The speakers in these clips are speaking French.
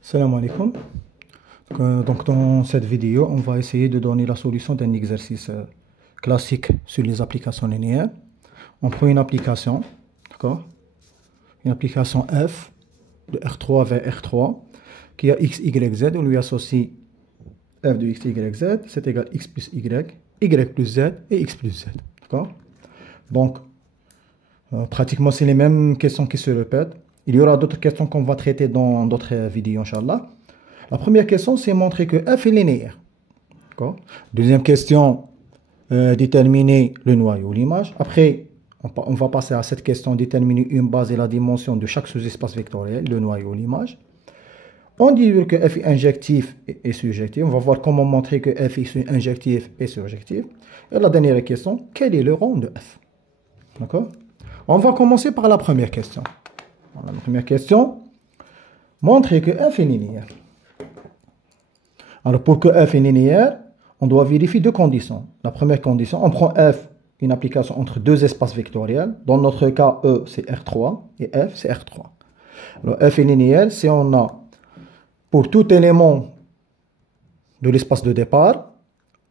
Salam alaikum. Donc, dans cette vidéo, on va essayer de donner la solution d'un exercice classique sur les applications linéaires. On prend une application, d'accord? Une application f de R3 vers R3 qui a x, y, z. On lui associe f de x, y, z, c'est égal x plus y plus z et x plus z. D'accord? Donc, pratiquement, c'est les mêmes questions qui se répètent. Il y aura d'autres questions qu'on va traiter dans d'autres vidéos, Inch'Allah. La première question, c'est montrer que f est linéaire. Deuxième question, déterminer le noyau, l'image. Après, on va passer à cette question, déterminer une base et la dimension de chaque sous-espace vectoriel, le noyau, l'image. On dit que f est injectif et surjectif. On va voir comment montrer que f est injectif et surjectif. Et la dernière question, quel est le rang de f? D'accord? On va commencer par la première question. La première question, montrer que f est linéaire. Alors, pour que f est linéaire, on doit vérifier deux conditions. La première condition, on prend f, une application entre deux espaces vectoriels. Dans notre cas, E, c'est R3 et F, c'est R3. Alors, f est linéaire si on a, pour tout élément de l'espace de départ,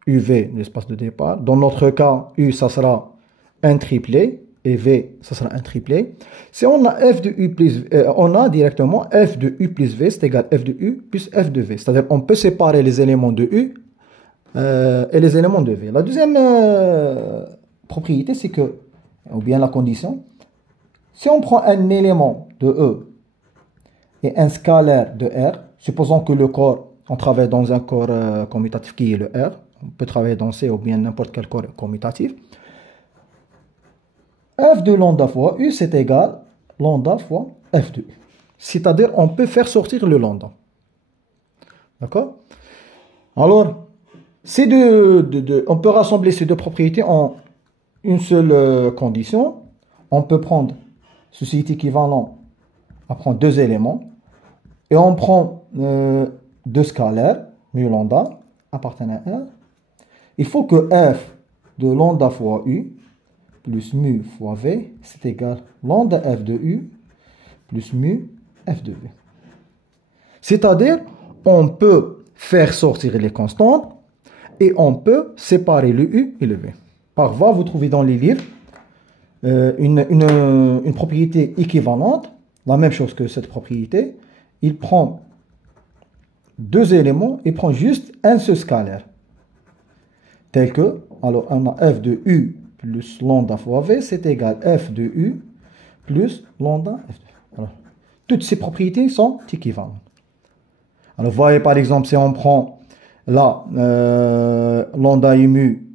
UV de l'espace de départ. Dans notre cas, U, ça sera un triplet, et V, ça sera un triplet. Si on a f de U plus on a directement f de U plus V, c'est égal f de U plus f de V. C'est-à-dire on peut séparer les éléments de U et les éléments de V. La deuxième propriété, c'est que, ou bien la condition, si on prend un élément de E et un scalaire de R, supposons que le corps, on travaille dans un corps commutatif qui est le R, on peut travailler dans C ou bien n'importe quel corps commutatif, f de lambda fois U, c'est égal lambda fois f de U. C'est-à-dire, on peut faire sortir le lambda. D'accord? Alors, on peut rassembler ces deux propriétés en une seule condition. On peut prendre, ceci est équivalent à prendre deux éléments. Et on prend deux scalaires, mu lambda, appartenant à R. Il faut que f de lambda fois U plus mu fois V, c'est égal lambda f de U plus mu f de V. C'est-à-dire, on peut faire sortir les constantes et on peut séparer le U et le V. Parfois, vous trouvez dans les livres une propriété équivalente, la même chose que cette propriété. Il prend deux éléments et prend juste un seul scalaire. Tel que, alors on a f de U plus lambda fois V, c'est égal f de U plus lambda f de V. Alors, toutes ces propriétés sont équivalentes. Alors, vous voyez par exemple, si on prend là, lambda et mu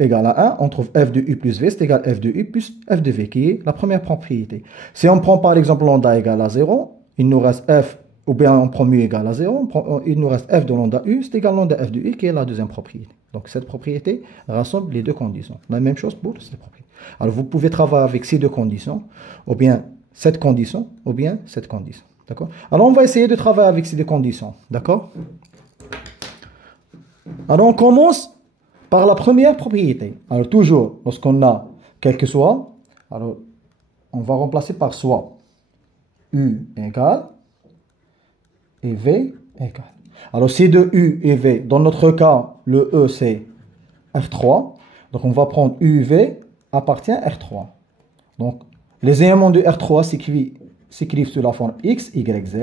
égale à 1, on trouve f de U plus V, c'est égal f de U plus f de V, qui est la première propriété. Si on prend par exemple lambda égale à 0, il nous reste f, ou bien on prend mu égale à 0, il nous reste f de lambda U, c'est égal lambda f de U, qui est la deuxième propriété. Donc cette propriété rassemble les deux conditions. La même chose pour cette propriété. Alors vous pouvez travailler avec ces deux conditions, ou bien cette condition, ou bien cette condition. D'accord? Alors on va essayer de travailler avec ces deux conditions. D'accord? Alors on commence par la première propriété. Alors toujours, lorsqu'on a quel que soit, alors on va remplacer par soit U égale et V égale. Alors si de U et V, dans notre cas, le E c'est R3, donc on va prendre UV appartient à R3. Donc les éléments de R3 s'écrivent sous la forme X, Y, Z,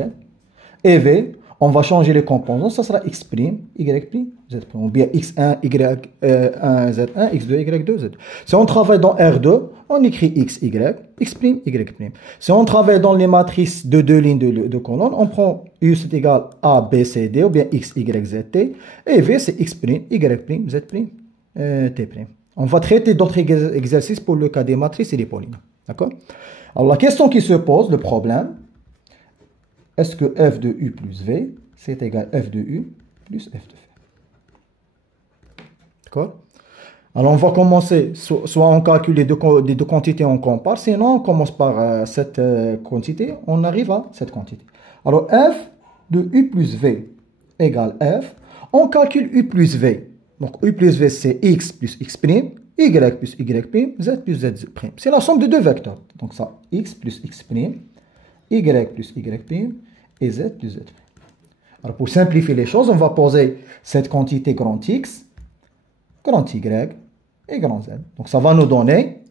et V, on va changer les composants, ça sera X', Y', Z', ou bien X1, Y1, Z1, X2, Y2, Z. Si on travaille dans R2, on écrit X, Y, X', Y'. Si on travaille dans les matrices de deux lignes de colonnes, on prend U c'est égal A, B, C, D, ou bien X, Y, Z, T, et V c'est X', Y', Z', T'. On va traiter d'autres exercices pour le cas des matrices et des polynômes. D'accord? Alors la question qui se pose, le problème, est-ce que f de U plus V, c'est égal f de U plus f de V? D'accord? Alors, on va commencer, soit on calcule les deux quantités, on compare, sinon on commence par cette quantité, on arrive à cette quantité. Alors, f de U plus V égale f, on calcule U plus V. Donc, U plus V, c'est X plus X', Y plus Y', Z plus Z'. C'est la somme de deux vecteurs. Donc, ça, X plus X', Y plus Y' et Z plus Z'. Alors, pour simplifier les choses, on va poser cette quantité grand X, grand Y et grand Z. Donc, ça va nous donner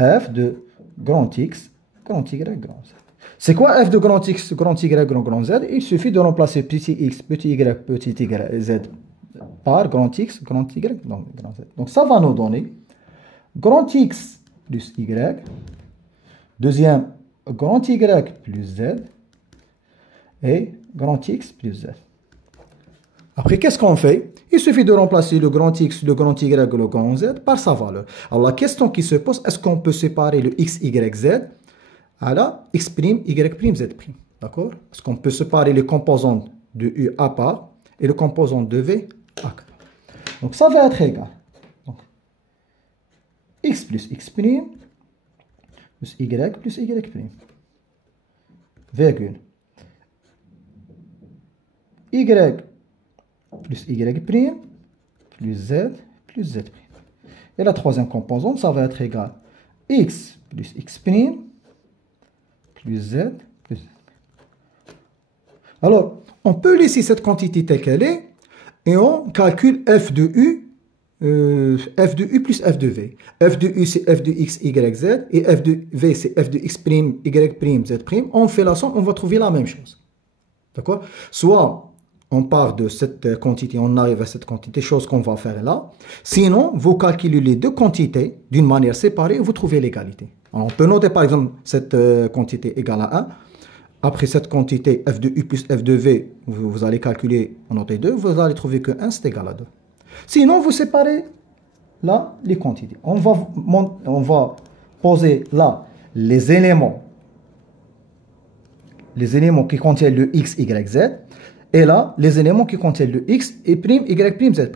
f de grand X, grand Y, grand Z. C'est quoi f de grand X, grand Y, grand Z? Il suffit de remplacer petit x, petit y, petit z par grand X, grand Y, grand Z. Donc, ça va nous donner grand X plus Y, deuxième grand Y plus Z, et grand X plus Z. Après, qu'est-ce qu'on fait? Il suffit de remplacer le grand X, le grand Y, le grand Z par sa valeur. Alors, la question qui se pose, est-ce qu'on peut séparer le X, Y, Z à la X', Y', Z'? D'accord? Est-ce qu'on peut séparer les composantes de U à part et le composant de V à part? Donc, ça va être égal. Donc, X plus X', plus Y plus Y', virgule. Y plus Y', plus Z, plus Z'. Et la troisième composante, ça va être égal X plus X', plus Z, plus Z'. Alors, on peut laisser cette quantité telle qu'elle est, et on calcule f de U plus f de V. F de U, c'est f de X, Y, Z, et f de V, c'est f de X', Y', Z'. On fait la somme, on va trouver la même chose. D'accord? Soit on part de cette quantité, on arrive à cette quantité, chose qu'on va faire là. Sinon, vous calculez les deux quantités d'une manière séparée et vous trouvez l'égalité. On peut noter par exemple cette quantité égale à 1. Après cette quantité f de U plus f de V, vous allez calculer, en noter 2, vous allez trouver que 1 c'est égal à 2. Sinon, vous séparez là les quantités. On va poser là les éléments qui contiennent le X, Y, Z. Et là, les éléments qui contiennent le X et prime, Y', Z'.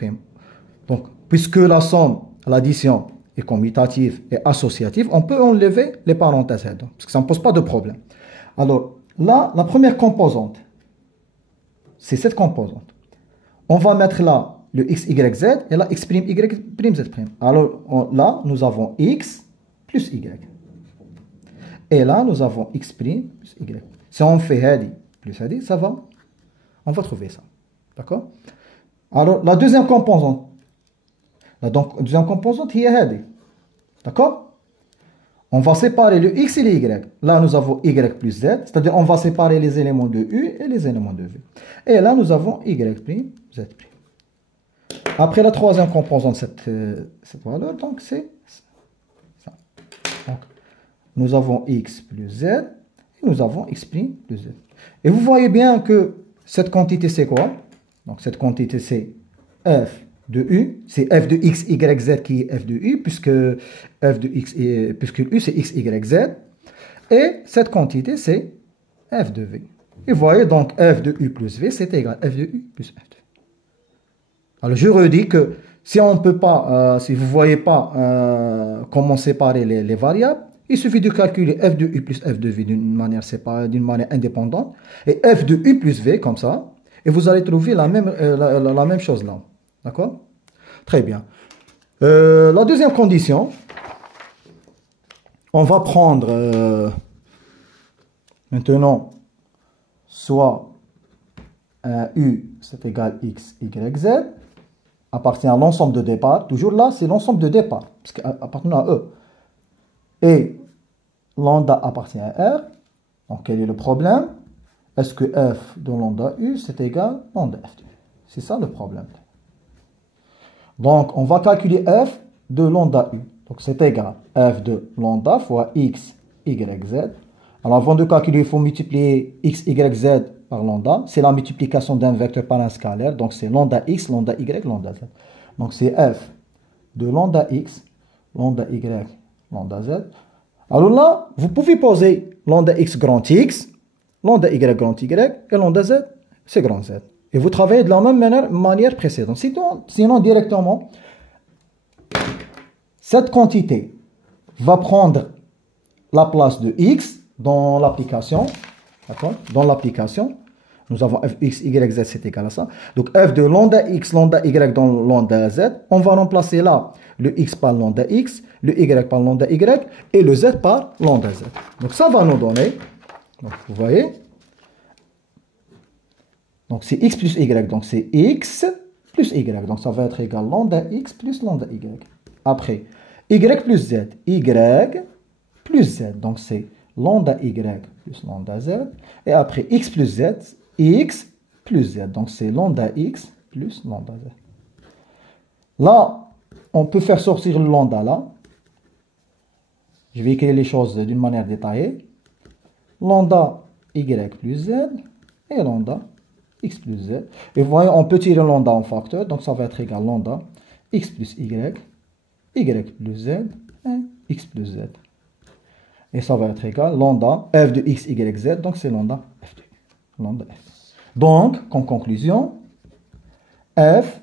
Donc, puisque la somme, l'addition est commutative et associative, on peut enlever les parenthèses, parce que ça ne pose pas de problème. Alors, là, la première composante, c'est cette composante. On va mettre là le X, Y, Z, et là, X', Y', Z'. Alors, là, nous avons X plus Y. Et là, nous avons X' plus Y. Si on fait Hadi plus Hadi, ça va. On va trouver ça. D'accord? Alors, la deuxième composante. La deuxième composante, il y a Hadi. D'accord? On va séparer le X et le Y. Là, nous avons Y plus Z. C'est-à-dire, on va séparer les éléments de U et les éléments de V. Et là, nous avons Y', Z'. Après la troisième composante, cette valeur, donc c'est ça. Donc, nous avons X plus Z. Et nous avons X' plus Z. Et vous voyez bien que cette quantité, c'est quoi? Donc, cette quantité, c'est f de U. C'est f de X, Y, Z qui est f de U, puisque U, c'est X, Y, Z. Et cette quantité, c'est f de V. Et vous voyez, donc, f de U plus V, c'est égal à f de U plus f de V. Alors, je redis que si on ne peut pas, si vous ne voyez pas comment séparer les variables, il suffit de calculer f de U plus f de V d'une manière séparée, d'une manière indépendante, et f de U plus V comme ça, et vous allez trouver la même chose là. D'accord? Très bien. La deuxième condition, on va prendre maintenant soit U, c'est égal X, Y, Z, appartient à l'ensemble de départ. Toujours là, c'est l'ensemble de départ, parce qu'appartenant à E. Et lambda appartient à R. Donc, quel est le problème? Est-ce que f de lambda U, c'est égal à lambda f de U? C'est ça le problème. Donc, on va calculer f de lambda U. Donc, c'est égal à f de lambda fois x, y, z. Alors, avant de calculer, il faut multiplier x, y, z par lambda. C'est la multiplication d'un vecteur par un scalaire. Donc, c'est lambda x, lambda y, lambda z. Donc, c'est f de lambda x, lambda y, lambda z. Alors là, vous pouvez poser lambda x grand X, lambda y grand Y, et lambda z, c'est grand Z. Et vous travaillez de la même manière précédente. Sinon, directement, cette quantité va prendre la place de X dans l'application. D'accord? Dans l'application, nous avons f, x, y, z, c'est égal à ça. Donc, f de lambda x, lambda y dans lambda z. On va remplacer là le x par lambda x, le y par lambda y et le z par lambda z. Donc, ça va nous donner, donc, vous voyez, Donc c'est x plus y. Donc c'est x plus y. Donc ça va être égal lambda x plus lambda y. Après, y plus z. Y plus z. Donc c'est lambda y plus lambda z. Et après, x plus z. X plus z. Donc c'est lambda x plus lambda z. Là, on peut faire sortir le lambda là. Je vais écrire les choses d'une manière détaillée. Lambda y plus z et lambda x plus z. Et vous voyez, on peut tirer lambda en facteur. Donc ça va être égal lambda x plus y plus z et x plus z. Et ça va être égal lambda f de x, y, z. Donc c'est lambda f de lambda f. Donc, en conclusion, f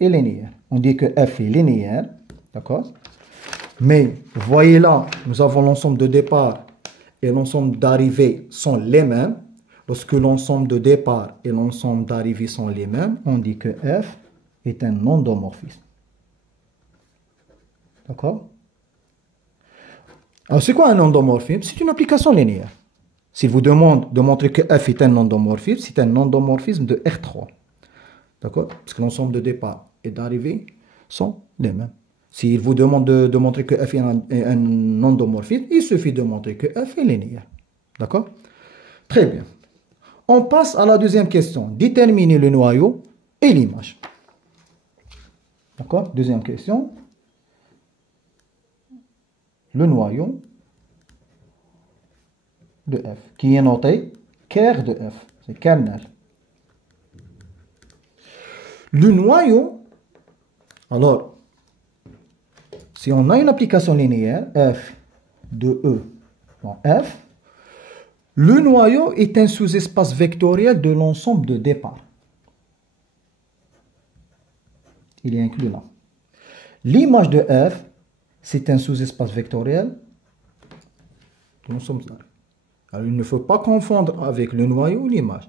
est linéaire. On dit que f est linéaire. D'accord? Mais, vous voyez là, nous avons l'ensemble de départ et l'ensemble d'arrivée sont les mêmes. Lorsque l'ensemble de départ et l'ensemble d'arrivée sont les mêmes, on dit que f est un endomorphisme. D'accord? Alors, c'est quoi un endomorphisme? C'est une application linéaire. S'il vous demande de montrer que f est un endomorphisme, c'est un endomorphisme de R3. D'accord? Parce que l'ensemble de départ et d'arrivée sont les mêmes. S'il vous demande de montrer que f est un endomorphisme, il suffit de montrer que f est linéaire. D'accord? Très bien. On passe à la deuxième question. Déterminer le noyau et l'image. D'accord? Deuxième question. Le noyau de f, qui est noté ker de f. C'est kernel. Le noyau, alors, si on a une application linéaire, f de e dans f, le noyau est un sous-espace vectoriel de l'ensemble de départ. Il est inclus là. L'image de f, c'est un sous-espace vectoriel de l'ensemble de départ. Alors, il ne faut pas confondre avec le noyau ou l'image.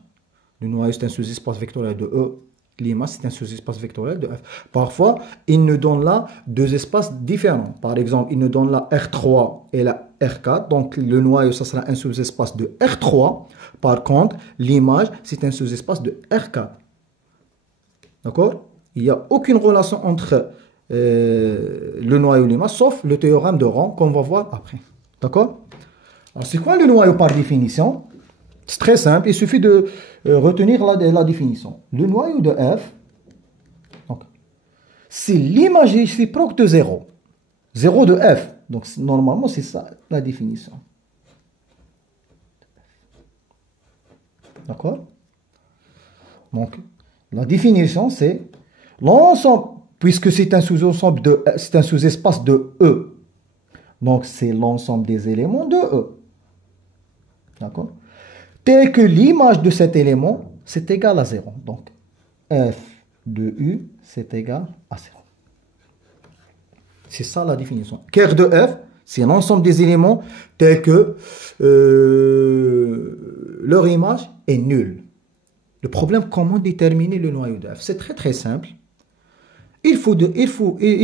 Le noyau, c'est un sous-espace vectoriel de e. L'image, c'est un sous-espace vectoriel de f. Parfois, il nous donne là deux espaces différents. Par exemple, il nous donne la R3 et la R4. Donc, le noyau, ça sera un sous-espace de R3. Par contre, l'image, c'est un sous-espace de R4. D'accord? Il n'y a aucune relation entre le noyau et l'image, sauf le théorème de Rond qu'on va voir après. D'accord? Alors, c'est quoi le noyau par définition? C'est très simple, il suffit de retenir la définition. Le noyau de f, c'est l'image réciproque de 0. 0 de f. Donc, normalement, c'est ça la définition. D'accord? Donc, la définition, c'est l'ensemble, puisque c'est un sous-ensemble de, c'est un sous-espace de E. Donc, c'est l'ensemble des éléments de E. D'accord? Tel que l'image de cet élément, c'est égal à 0. Donc, f de U, c'est égal à 0. C'est ça la définition. Ker de f, c'est l'ensemble des éléments tels que leur image est nulle. Le problème, comment déterminer le noyau de f? C'est très très simple. Il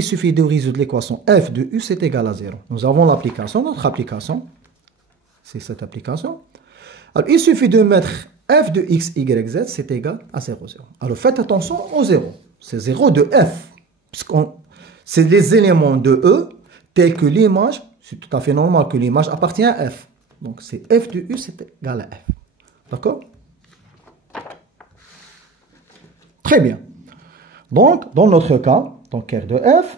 suffit de résoudre l'équation f de U, c'est égal à 0. Nous avons l'application, notre application, c'est cette application. Alors, il suffit de mettre f de x, y, z, c'est égal à 0, 0. Alors, faites attention au 0. C'est 0 de f. C'est les éléments de E, tels que l'image, c'est tout à fait normal que l'image appartient à f. Donc, c'est f de U, c'est égal à f. D'accord? Très bien. Donc, dans notre cas, donc R de f,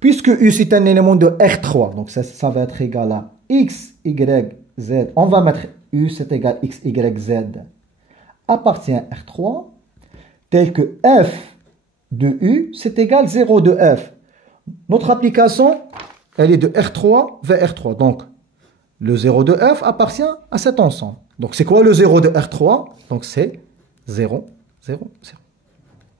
puisque U, c'est un élément de R3, donc ça va être égal à x, y, z. On va mettre U, c'est égal à x, y, z appartient à R3, tel que f de U, c'est égal à 0 de f. Notre application, elle est de R3 vers R3. Donc, le 0 de f appartient à cet ensemble. Donc, c'est quoi le 0 de R3? Donc, c'est 0, 0, 0.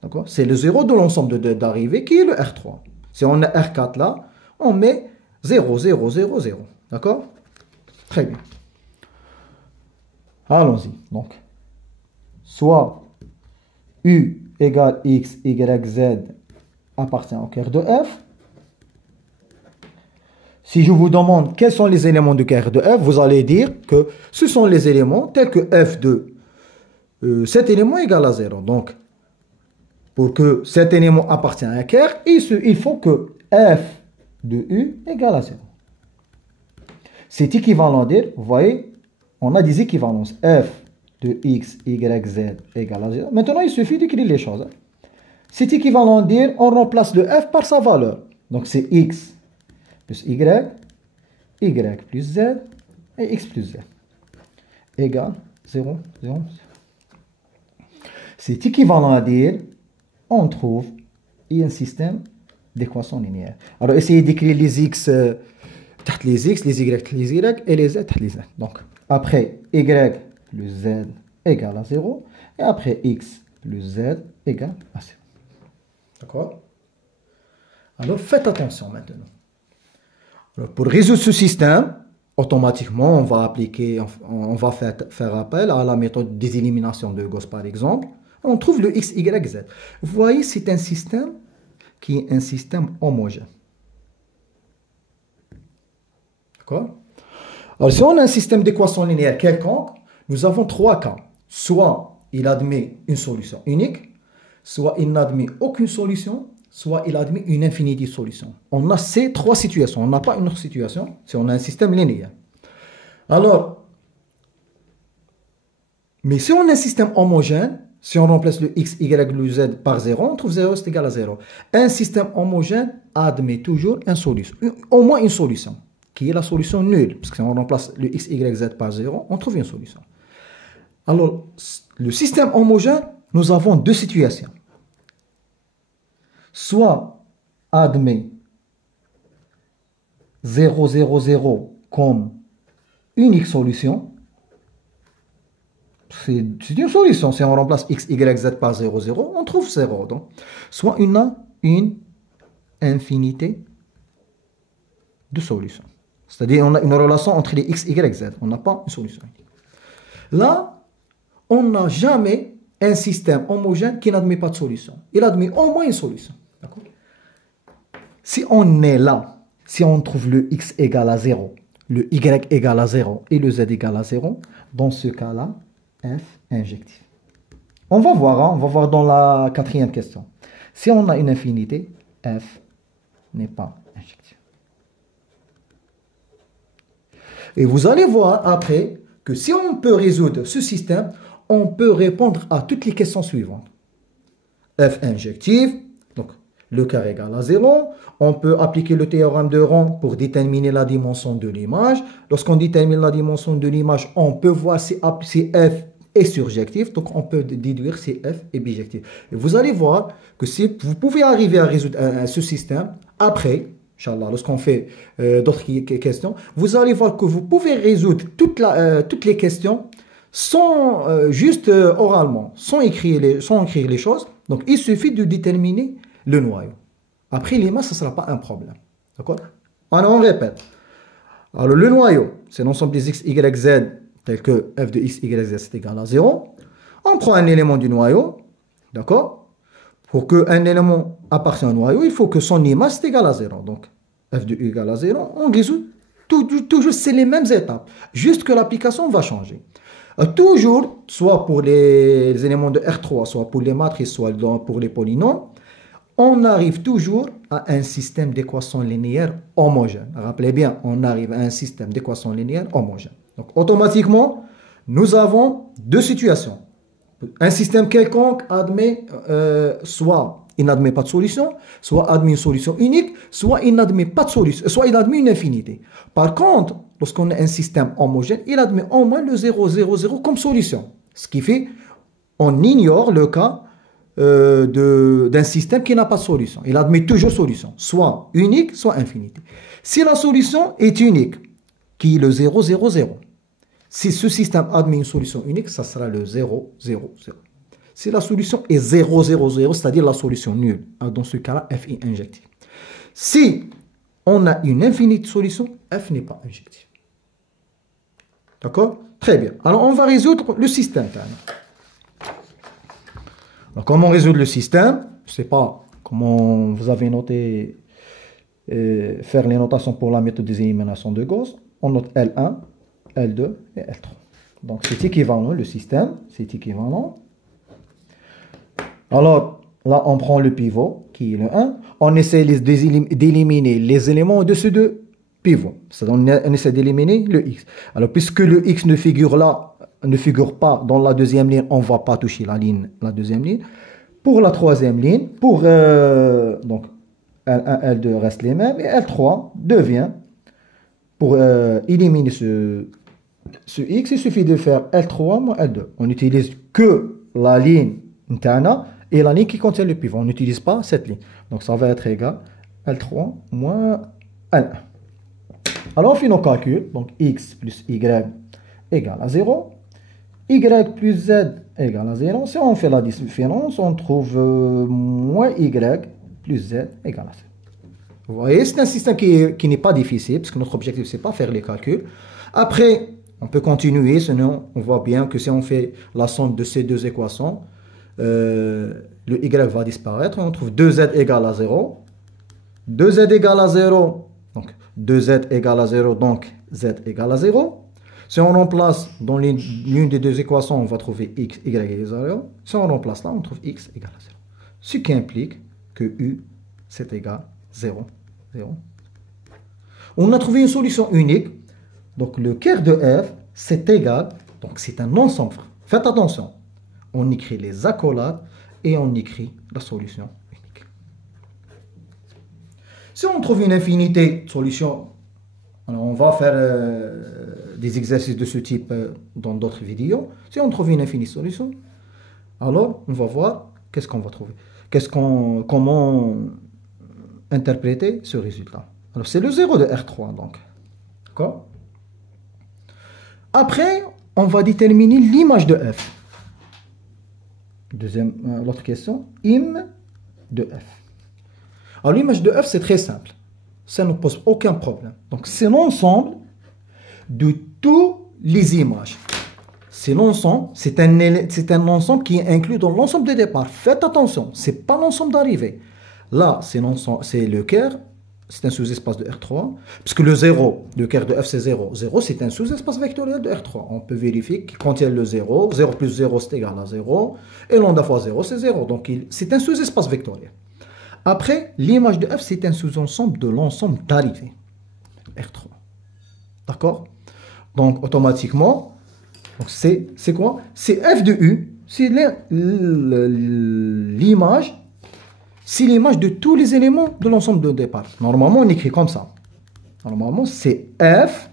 D'accord? C'est le 0 de l'ensemble d'arrivée qui est le R3. Si on a R4 là, on met 0, 0, 0, 0. D'accord? Très bien. Allons-y. Donc, soit U égale X, Y, Z appartient au cœur de F. Si je vous demande quels sont les éléments du cœur de F, vous allez dire que ce sont les éléments tels que F de cet élément égale à 0. Donc, pour que cet élément appartienne à un kerk, il faut que f de u égale à 0. C'est équivalent à dire, vous voyez, on a des équivalences. F de x, y, z égale à 0. Maintenant, il suffit d'écrire les choses. C'est équivalent à dire, on remplace le f par sa valeur. Donc, c'est x plus y, y plus z et x plus z égale 0, 0, 0. C'est équivalent à dire, on trouve un système d'équations linéaires. Alors, essayez d'écrire les x, les x, les y et les z, les z. Donc, après y plus z égale à 0, et après x plus z égale à 0. D'accord? Alors, faites attention maintenant. Alors, pour résoudre ce système, automatiquement, on va faire appel à la méthode des éliminations de Gauss, par exemple. On trouve le x, y, z. Vous voyez, c'est un système qui est un système homogène. D'accord? Alors, si on a un système d'équations linéaires quelconque, nous avons trois cas. Soit il admet une solution unique, soit il n'admet aucune solution, soit il admet une infinité de solutions. On a ces trois situations. On n'a pas une autre situation si on a un système linéaire. Alors, mais si on a un système homogène, si on remplace le x, y, le z par 0, on trouve 0 c'est égal à 0. Un système homogène admet toujours une solution, au moins une solution, qui est la solution nulle. Parce que si on remplace le x, y, z par 0, on trouve une solution. Alors, le système homogène, nous avons deux situations. Soit admet 0, 0, 0 comme unique solution. C'est une solution. Si on remplace x, y, z par 0, 0, on trouve 0. Donc, soit on a une infinité de solutions. C'est-à-dire on a une relation entre les x, y, z. On n'a pas une solution. Là, on n'a jamais un système homogène qui n'admet pas de solution. Il admet au moins une solution. Si on est là, si on trouve le x égale à 0, le y égale à 0 et le z égale à 0, dans ce cas-là, f injectif. On va voir dans la quatrième question. Si on a une infinité, f n'est pas injectif. Et vous allez voir après que si on peut résoudre ce système, on peut répondre à toutes les questions suivantes. F injectif, donc le carré égale à 0. On peut appliquer le théorème de Rond pour déterminer la dimension de l'image. Lorsqu'on détermine la dimension de l'image, on peut voir si f est surjectif. Donc, on peut déduire si f est bijectif. Et vous allez voir que si vous pouvez arriver à résoudre ce système, après, Inch'Allah, lorsqu'on fait d'autres questions, vous allez voir que vous pouvez résoudre toutes les questions sans, juste oralement, sans écrire les choses. Donc, il suffit de déterminer le noyau. Après l'image, ce ne sera pas un problème. D'accord? Alors, on répète. Alors, le noyau, c'est l'ensemble des x, y, z, tel que f de x, y, z, c'est égal à 0. On prend un élément du noyau. D'accord? Pour qu'un élément appartienne au noyau, il faut que son image est égale à 0. Donc, f de u égale à 0. On résout. Toujours, c'est les mêmes étapes. Juste que l'application va changer. Toujours, soit pour les éléments de R3, soit pour les matrices, soit pour les polynômes, on arrive toujours à un système d'équations linéaires homogène. Rappelez bien, on arrive à un système d'équations linéaires homogène. Donc, automatiquement, nous avons deux situations. Un système quelconque admet soit il n'admet pas de solution, soit admet une solution unique, soit il n'admet pas de solution, soit il admet une infinité. Par contre, lorsqu'on a un système homogène, il admet au moins le 0, 0, 0 comme solution. Ce qui fait on ignore le cas d'un système qui n'a pas de solution. Il admet toujours solution, soit unique, soit infinité. Si la solution est unique, qui est le 0, 0, 0, si ce système admet une solution unique, ça sera le 0, 0, 0. Si la solution est 0, 0, 0, c'est-à-dire la solution nulle, dans ce cas-là, f est injectif. Si on a une infinite solution, f n'est pas injectif. D'accord? Très bien. Alors, on va résoudre le système. Alors, comment résoudre le système? Je ne sais pas comment vous avez noté, faire les notations pour la méthode des éliminations de Gauss. On note L1, L2 et L3. Donc c'est équivalent, le système, c'est équivalent. Alors, là, on prend le pivot, qui est le 1. On essaie d'éliminer les éléments au-dessus de pivot. On essaie d'éliminer le x. Alors, puisque le x ne figure pas dans la deuxième ligne, on ne va pas toucher la deuxième ligne. Pour la troisième ligne, donc L1, L2 restent les mêmes, et L3 devient, pour éliminer ce x, il suffit de faire L3 moins L2. On n'utilise que la ligne interna et la ligne qui contient le pivot. On n'utilise pas cette ligne. Donc ça va être égal à L3 moins L1. Alors on fait nos calculs. Donc x plus y égale à 0. Y plus z égale à 0. Si on fait la différence, on trouve moins y plus z égale à 0. Vous voyez, c'est un système qui n'est pas difficile, parce que notre objectif, c'est pas faire les calculs. Après, on peut continuer, sinon on voit bien que si on fait la somme de ces deux équations, le y va disparaître. On trouve 2z égale à 0. 2z égale à 0. Donc 2z égale à 0, donc z égale à 0. Si on remplace dans l'une des deux équations, on va trouver x, y égale à 0. Si on remplace là, on trouve x égale à 0. Ce qui implique que u, c'est égal à 0, 0. On a trouvé une solution unique. Donc le quart de f, c'est égal. Donc c'est un ensemble. Faites attention. On écrit les accolades et on écrit la solution unique. Si on trouve une infinité de solutions, alors on va faire des exercices de ce type dans d'autres vidéos. Si on trouve une infinie solution, alors on va voir qu'est-ce qu'on va trouver. Comment interpréter ce résultat. Alors c'est le 0 de R3 donc. D'accord? Après, on va déterminer l'image de f. L'autre question, im de f. Alors l'image de f, c'est très simple. Ça ne pose aucun problème. Donc c'est l'ensemble de toutes les images. C'est l'ensemble, c'est un ensemble qui est inclus dans l'ensemble de départ. Faites attention, ce n'est pas l'ensemble d'arrivée. Là, c'est le quart, c'est un sous-espace de R3, puisque le 0, le quart de f, c'est 0. 0, c'est un sous-espace vectoriel de R3. On peut vérifier qu'il contient le 0. 0 plus 0, c'est égal à 0. Et lambda fois 0, c'est 0. Donc, c'est un sous-espace vectoriel. Après, l'image de f, c'est un sous-ensemble de l'ensemble d'arrivée. R3. D'accord? Donc, automatiquement, c'est quoi? C'est f de u. C'est l'image. C'est l'image de tous les éléments de l'ensemble de départ. Normalement, on écrit comme ça. Normalement, c'est f.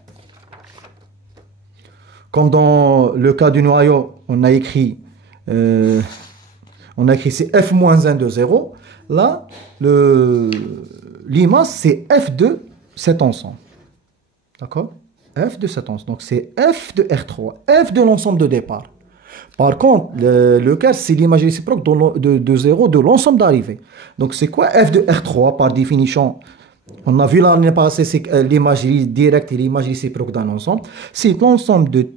Comme dans le cas du noyau, on a écrit c'est f moins 1 de 0. Là, l'image, c'est f de cet ensemble. D'accord? F de cet ensemble. Donc, c'est f de R3. F de l'ensemble de départ. Par contre, le quart, c'est l'image réciproque de 0 de l'ensemble d'arrivée. Donc, c'est quoi f de R3 par définition? On a vu l'année passée, c'est l'image directe et l'image réciproque d'un ensemble. C'est l'ensemble de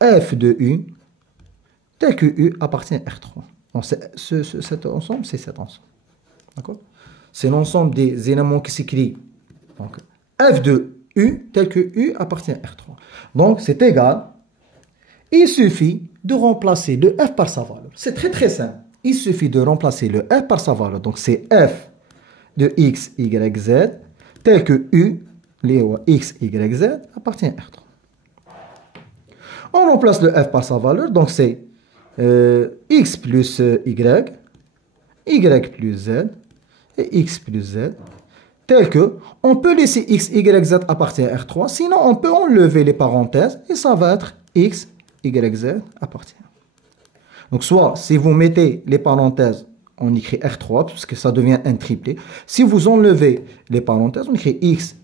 f de u tel que u appartient à R3. Donc, cet ensemble, c'est cet ensemble. D'accord? C'est l'ensemble des éléments qui s'écrit. Donc, f de u tel que u appartient à R3. Donc, c'est égal. Il suffit de remplacer le f par sa valeur. C'est très très simple. Il suffit de remplacer le f par sa valeur. Donc c'est f de x, y, z, tel que u, les x, y, z, appartient à R3. On remplace le f par sa valeur. Donc c'est x plus y, y plus z, et x plus z, tel que on peut laisser x, y, z appartient à R3. Sinon, on peut enlever les parenthèses et ça va être x, y, z appartient. Donc, soit si vous mettez les parenthèses, on écrit R3, puisque ça devient un triplé. Si vous enlevez les parenthèses, on écrit X.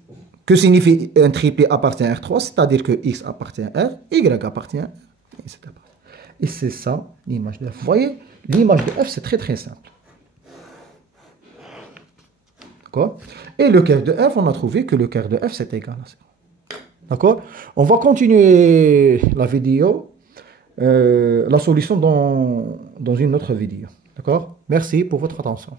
Que signifie un triplé appartient à R3? C'est-à-dire que X appartient à R, Y appartient à R, etc. Et c'est ça l'image de F. Vous voyez, l'image de F, c'est très très simple. D'accord? Et le quart de F, on a trouvé que le quart de F, c'est égal à 0. D'accord? On va continuer la vidéo, la solution dans une autre vidéo. D'accord? Merci pour votre attention.